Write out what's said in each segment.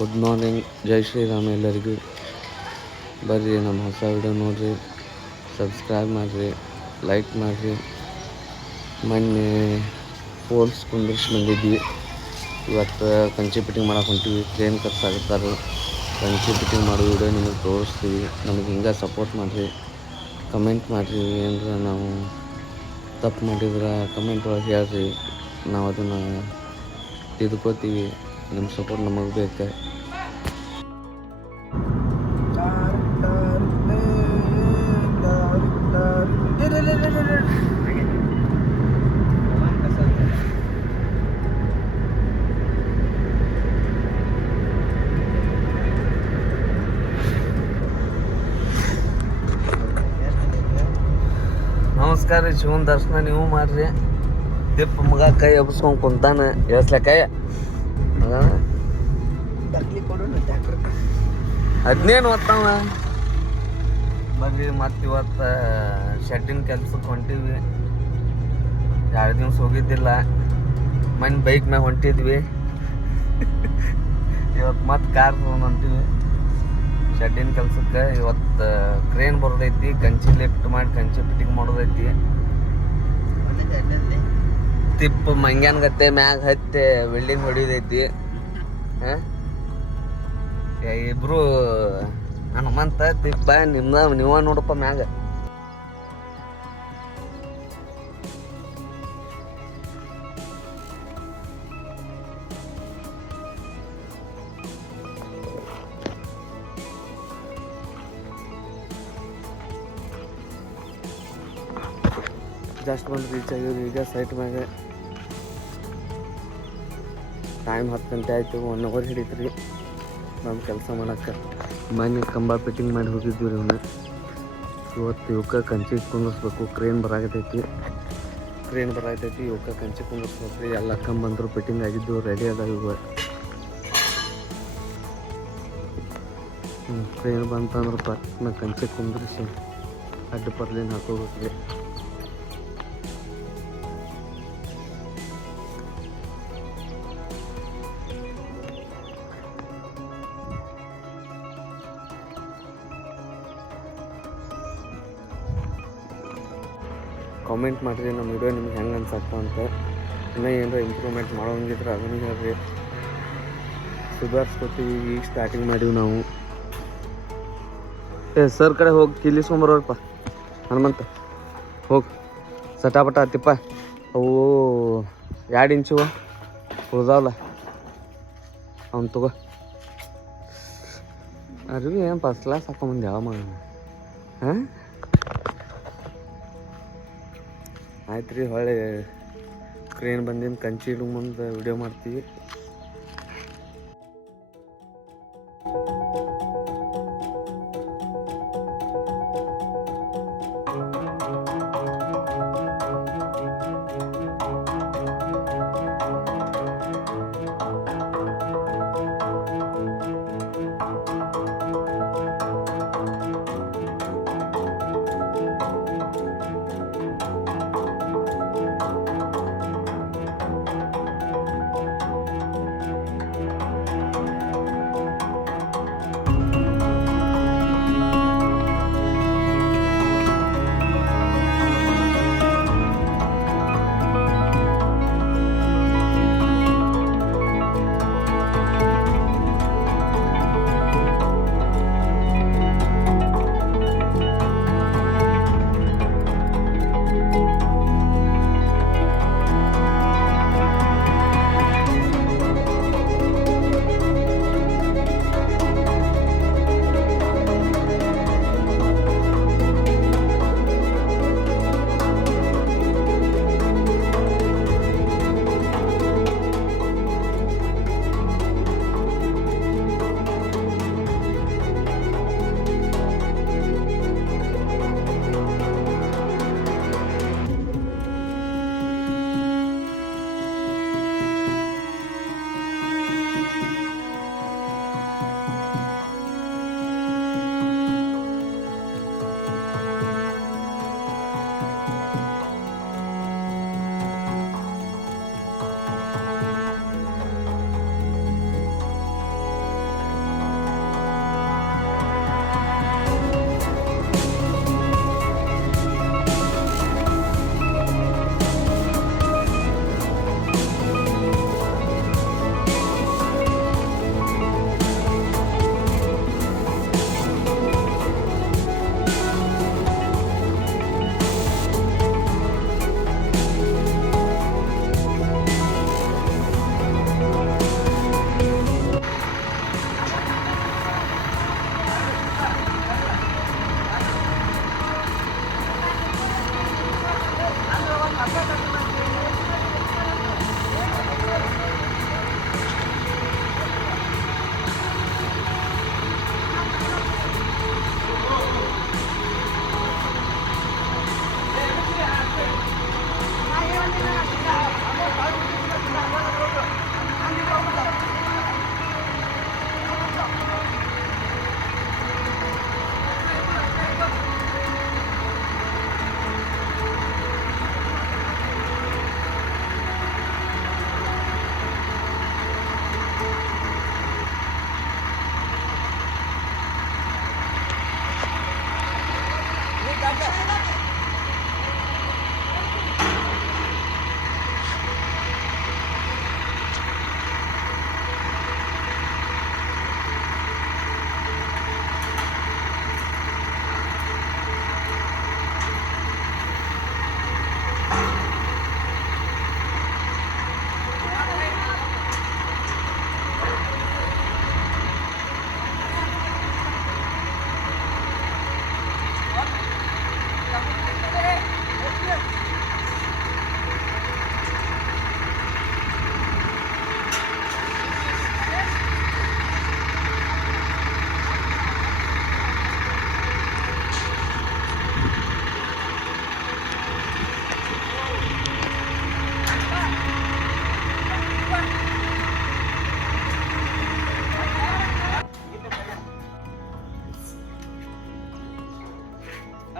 Good morning, ಜೈ ಶ್ರೀರಾಮ್ ಎಲ್ಲರಿಗೂ. ಬರ್ರಿ ನಮ್ಮ ಹೊಸ ವಿಡಿಯೋ ನೋಡಿರಿ, ಸಬ್ಸ್ಕ್ರೈಬ್ ಮಾಡಿರಿ, ಲೈಕ್ ಮಾಡಿರಿ. ಮೊನ್ನೆ ಫೋಲ್ಸ್ ಕುಂದಿರ್ಸಿ ಬಂದಿದ್ವಿ. ಇವತ್ತು ಕಂಚಿ ಫಿಟ್ಟಿಂಗ್ ಮಾಡಕ್ಕೆ ಹೊಂಟಿವಿ. ಕ್ರೇನ್ ಕಟ್ಸಾಕತ್ತಾರೆ. ಕಂಚಿ ಫಿಟ್ಟಿಂಗ್ ಮಾಡೋ ವಿಡಿಯೋ ನಿಮಗೆ ತೋರಿಸ್ತೀವಿ. ನಮಗೆ ಹಿಂಗೆ ಸಪೋರ್ಟ್ ಮಾಡಿರಿ, ಕಮೆಂಟ್ ಮಾಡಿರಿ. ಏನರ ನಾವು ತಪ್ಪು ಮಾಡಿದ್ರೆ ಕಮೆಂಟ್ ಒಳಗೆ ಹೇಳ್ರಿ, ನಾವು ಅದನ್ನು ತಿದ್ಕೋತೀವಿ. ನಿಮ್ಮ ಸಪೋರ್ಟ್ ನಮಗೆ ಬೇಕು. ನಮಸ್ಕಾರ ರೀ. ಶಿವನ ದರ್ಶನ ನೀವು ಮಾಡ್ರಿ. ತಿಪ್ಪ ಮಗ ಕೈ ಎಬ್ಸ್ಕೊಂಡು ಕುಂತಾನೆ. ಎಸ್ಲಕಾಯ ಹದಿನೇನು ಹೊತ್ತಾವ. ಬರ್ರಿ, ಮತ್ತು ಇವತ್ತು ಶೆಡ್ಡಿನ ಕೆಲ್ಸಕ್ಕೆ ಹೊಂಟಿವಿ. 2 ದಿವ್ಸ ಹೋಗಿದ್ದಿಲ್ಲ. ಮೊನ್ನೆ ಬೈಕ್ ಮ್ಯಾಗ ಹೊಂಟಿದ್ವಿ. ಇವತ್ತು ಮತ್ತೆ ಕಾರ್ ತೊಗೊಂಡು ಹೊಂಟಿವಿ ಶೆಡ್ಡಿನ ಕೆಲ್ಸಕ್ಕೆ. ಇವತ್ತು ಕ್ರೇನ್ ಬರೋದೈತಿ, ಕಂಚಿ ಲಿಫ್ಟ್ ಮಾಡಿ ಕಂಚಿ ಫಿಟ್ಟಿಂಗ್ ಮಾಡೋದೈತಿ. ತಿಪ್ಪ ಮಂಗ್ಯಾನ ಗತ್ತೆ ಮ್ಯಾಗ ಹತ್ತಿ ವೆಲ್ಡಿಂಗ್ ಹೊಡಿಯೋದೈತಿ. ಇಬ್ರು ಹನುಮಂತ ತಿಪ್ಪ ನೀವ ನೋಡಪ್ಪ ಮ್ಯಾಗ. ಜಸ್ಟ್ ಬಂದು ರೀಚ್ ಆಗಿದ್ವಿ ಈಗ ಸೈಟ್ ಮ್ಯಾಗ. ಟೈಮ್ 10 ಗಂಟೆ ಆಯಿತು. 1 ಅವರ್ ಹಿಡಿತು ರೀ ನಮ್ಮ ಕೆಲಸ ಮಾಡೋಕ್ಕೆ. ಮೊನ್ನೆ ಕಂಬ ಫಿಟ್ಟಿಂಗ್ ಮಾಡಿ ಹೋಗಿದ್ವಿ ರೀ. ಇವತ್ತು ಇವಕ್ಕೆ ಕಂಚಿ ಕುಂದಿಸ್ಬೇಕು. ಕ್ರೇನ್ ಬರಾಕತೈತಿ. ಇವಕ್ಕೆ ಕಂಚಿ ಕುಂದಿಸ್ಬೇಕು ರೀ. ಎಲ್ಲ ಕಂಬಂದ್ರು ಫಿಟ್ಟಿಂಗ್ ಆಗಿದ್ದು, ರೆಡಿ ಅದಾವ. ಇವ ಕ್ರೇನ್ ಬಂತಂದ್ರೆ ಪಟ್ನ ಕಂಚಿ ಕುಂದ್ರಿಸಿ ಅಡ್ಡ ಪರ್ಲಿನ ಹಾಕೋಬೇಕು ರೀ. ಕಾಮೆಂಟ್ ಮಾಡಿರಿ ನಮ್ಮ ವಿಡಿಯೋ ನಿಮ್ಗೆ ಹೆಂಗೆ ಅನ್ಸಪ್ಪ ಅಂತ. ಇನ್ನೂ ಏನಾರ ಇಂಪ್ರೂವ್ಮೆಂಟ್ ಮಾಡೋಂಗಿದ್ರೆ ಅದನ್ನು ಹೇಳ್ರಿ, ಸುಧಾರಿಸ್ಕೊತೀವಿ. ಈಗ ಸ್ಟಾರ್ಟಿಂಗ್ ಮಾಡೀವಿ ನಾವು. ಸರ್ ಕಡೆ ಹೋಗಿ ಕಿಲಿಸ್ಕೊಂಬರೋರಪ್ಪ. ಹನುಮಂತ ಹೋಗಿ ಸಟಾಪಟ ಹತ್ತಿಪ್ಪ. ಅವು 2 ಇಂಚು ಉಳ್ದಾವಲ್ಲ, ಅವ್ನು ತಗೋ. ಅರಿವಿ ಏನು ಫಸ್ಟ್ ಕ್ಲಾಸ್ ಹಾಕೊಂಬಂದು ಯಾವ ಮಾಡೋಣ. ಹಾಂ ಆಯ್ತು ರೀ. ಹೊಳ್ಳಿ ಕ್ರೇನ್ ಬಂದಿನ ಕಂಚಿ ಇಡು ಮುಂದೆ ವಿಡಿಯೋ ಮಾಡ್ತೀವಿ.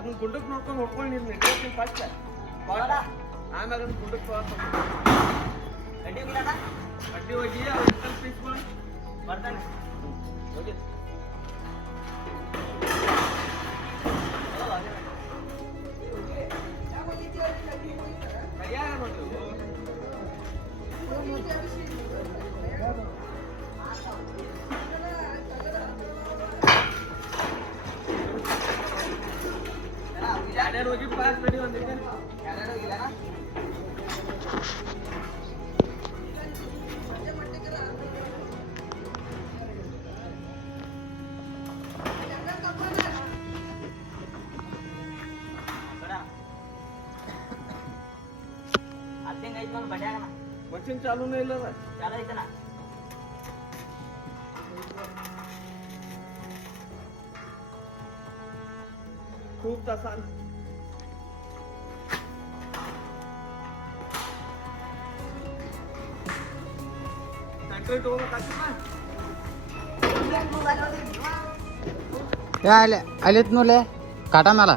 ಅದನ್ನ ಗುಂಡಕ್ಕೆ ನೋಡ್ಕೊಂಡು ಹೊಡ್ಕೊಂಡು ನೀನು ಇಡ್ತೀನಿ ಫಸ್ಟ್ ಆಮೇಲೆ ಅದನ್ನ ಗುಂಡಕ್ಕೆ ಅಡ್ಡಿ ಹೋಗಿ ಪೀಸ್ ಬರ್ತಾನೆ ಹೋಗಿ ಹೋಗಿ ಪಾಸ್ ರೆಡಿ ಒಂದಿದೆ मशीन चालू नाही चालायचं ना खूप तासा आलेत नुले काटा मला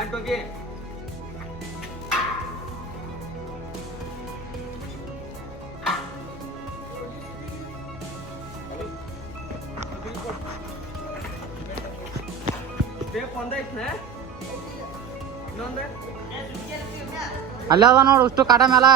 आटोगे ಅಲ್ಲ ಅದ ನೋಡು ಅಷ್ಟು ಕಾಟ ಮೇಲ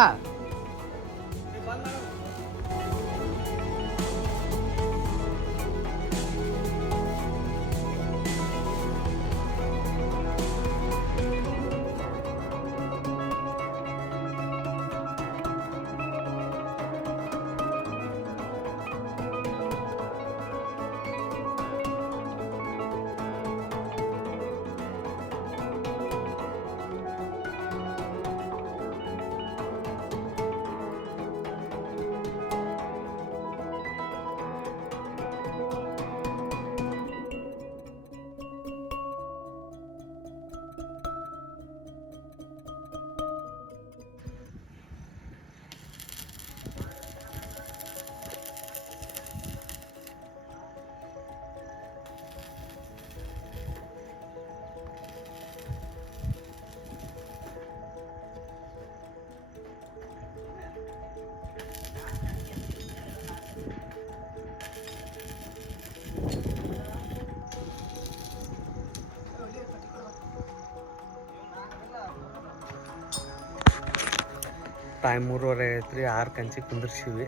ಟೈಮ್ 3:30 ಐತ್ರಿ 6 ಕಂಚಿ ಕುಂದ್ರಿಸಿವಿ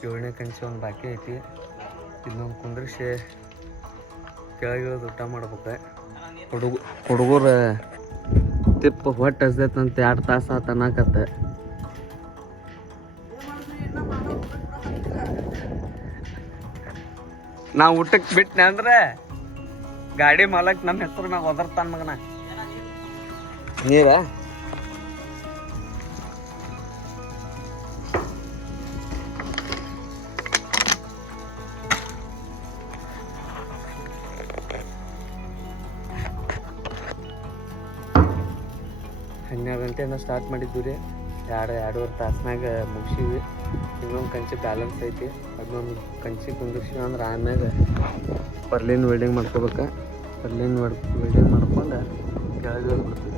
7ನೇ ಕಂಚಿ ಒಂದು ಬಾಕಿ ಐತಿ ಇನ್ನೊಂದು ಕುಂದ್ರಿಸಿ ಕೆಳಗಿಳಿದು ಊಟ ಮಾಡ್ಬೇಕು ಹುಡುಗರು ತಿಪ್ಪ ಹೊಟ್ಟೆ ಹಸ್ದೈತಂತ 2 ತಾಸು ಆತ ಅನ್ನಕತ್ತ ನಾ ಊಟಕ್ಕೆ ಬಿಟ್ಟನೆ ಅಂದ್ರೆ ಗಾಡಿ ಮಾಲಕ್ ನಮ್ಮ ಹೆಸರು ಮ್ಯಾಗ ಒದರ್ತಾನ ಮಗನ ನೀರ ಹನ್ನೆರಡು ಗಂಟೆಯಿಂದ ಸ್ಟಾರ್ಟ್ ಮಾಡಿದ್ದು ರೀ 2-2.5 ತಾಸ್ನಾಗ ಮುಗಿಸಿವಿ ಇನ್ನೊಂದು ಕಂಚಿ ಬ್ಯಾಲೆನ್ಸ್ ಐತಿ ಅದನ್ನೊಂದು ಕಂಚಿ ಕುಂದಿರ್ಸಿವಿ ಅಂದ್ರೆ ಆಮ್ಯಾಗ ಪರ್ಲಿನ್ ವೆಲ್ಡಿಂಗ್ ಮಾಡ್ಕೋಬೇಕು ಪರ್ಲಿನ್ ವೆಲ್ಡಿಂಗ್ ಮಾಡ್ಕೊಂಡು ಕೆಳಗೆ ಬಿಡ್ತೀವಿ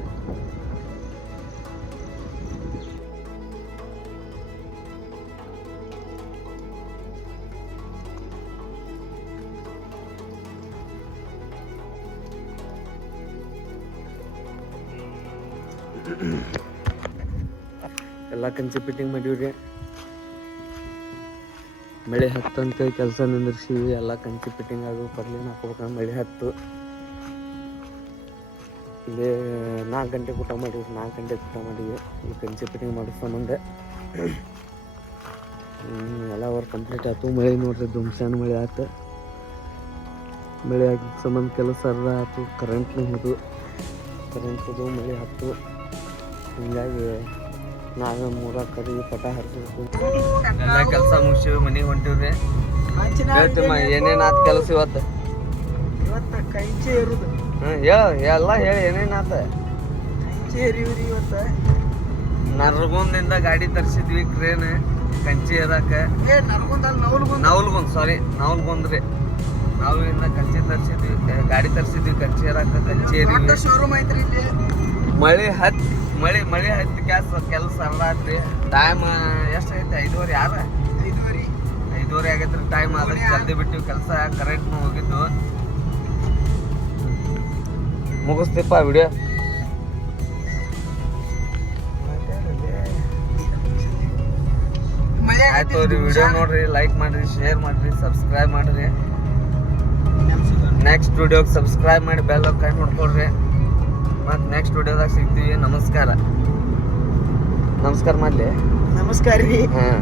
ಎಲ್ಲ ಕಂಚಿ ಫಿಟ್ಟಿಂಗ್ ಮಾಡೀವ್ರಿ ಮಳೆ ಹತ್ತಂತ ಕೆಲಸ ನಿಂದಿರ್ಸಿವಿ ಎಲ್ಲ ಕಂಚಿ ಫಿಟ್ಟಿಂಗ್ ಆಗು ಪರ್ಲಿನ ಹಾಕೋಬೇಕಂದ್ರೆ ಮಳೆ ಹತ್ತು ಇಲ್ಲಿ 4 ಗಂಟೆಗೆ ಊಟ ಮಾಡೀವಿ 4 ಗಂಟೆಗೆ ಊಟ ಮಾಡೀವಿ ಈ ಕಂಚಿ ಫಿಟ್ಟಿಂಗ್ ಮಾಡೋ ಸಂಬಂಧ ಎಲ್ಲ ವರ್ಕ್ ಕಂಪ್ಲೀಟ್ ಆಯ್ತು ಮಳೆ ನೋಡ್ರಿ ದುಮ್ಸಾನ ಮಳೆ ಆಯ್ತು ಮಳೆ ಆಗಿದ್ದ ಸಂಬಂಧ ಕೆಲಸ ಆಯ್ತು ಕರೆಂಟ್ನೂ ಹೋದು ಮಳೆ ಹತ್ತು ಹಿಂಗಾಗಿ ನಾವೇ 3 ಕರಿ ಪಟ ಹರಿಸ್ಬೇಕು ಎಲ್ಲ ಕೆಲಸ ಮುಗಿಸಿವಿ ಮನೆಗೆ ಹೊಂಟಿವ್ರಿ ಹೇಳ್ತೀವಿ ಏನೇನು ಆತ ಕೆಲಸ ಇವತ್ತು ಕೈಚೆ ಇರುದು ಎಲ್ಲ ಹೇಳಿ ಏನೇನು ಆತ ಕೈಚೆ ಎರಿವ್ರಿ ಇವತ್ತು ನರಗುಂದಿಂದ ಗಾಡಿ ತರಿಸಿದ್ವಿ ಕ್ರೇನ್ ಕಂಚಿ ಏರಾಕ ನವಲ್ಗುಂದ್ ಸಾರಿ ನವಲ್ಗುಂದ್ರಿ ನಾವಿಂದ ಕಂಚಿ ತರಿಸಿದ್ವಿ ಗಾಡಿ ತರಿಸಿದ್ವಿ ಕಂಚಿ ಏರಾಕ ಕಂಚಿ ಏರಿವಿ ಶೋರೂಮ್ ಐತ್ರಿ ಇಲ್ಲಿ ಮಳಿ ಹತ್ತಿ ಕೆಲಸ ಅಲ್ಲಾತ್ರಿ ಟೈಮ್ ಎಷ್ಟಾಗೈತಿ 5:30 ಯಾರ 5:30 ಆಗೈತ್ರಿ ಟೈಮ್ ಅದಕ್ಕೆ ಜಲ್ದಿ ಬಿಟ್ಟಿವಿ ಕೆಲಸ ಕರೆಂಟ್ನು ಹೋಗಿದ್ದು ಮುಗಿಸ್ತಿಪ್ಪ ವಿಡಿಯೋ ಆಯ್ತು ರೀ ವಿಡಿಯೋ ನೋಡ್ರಿ ಲೈಕ್ ಮಾಡ್ರಿ ಶೇರ್ ಮಾಡ್ರಿ ಸಬ್ಸ್ಕ್ರೈಬ್ ಮಾಡ್ರಿ ನೆಕ್ಸ್ಟ್ ವಿಡಿಯೋಗೆ ಸಬ್ಸ್ಕ್ರೈಬ್ ಮಾಡಿ ಬೆಲ್ ಐಕಾನ್ ನೋಡ್ಕೊಡ್ರಿ ಮತ್ತು ನೆಕ್ಸ್ಟ್ ವಿಡಿಯೋದಾಗ ಸಿಗ್ತೀವಿ ನಮಸ್ಕಾರ ನಮಸ್ಕಾರ ರೀ ಹಾಂ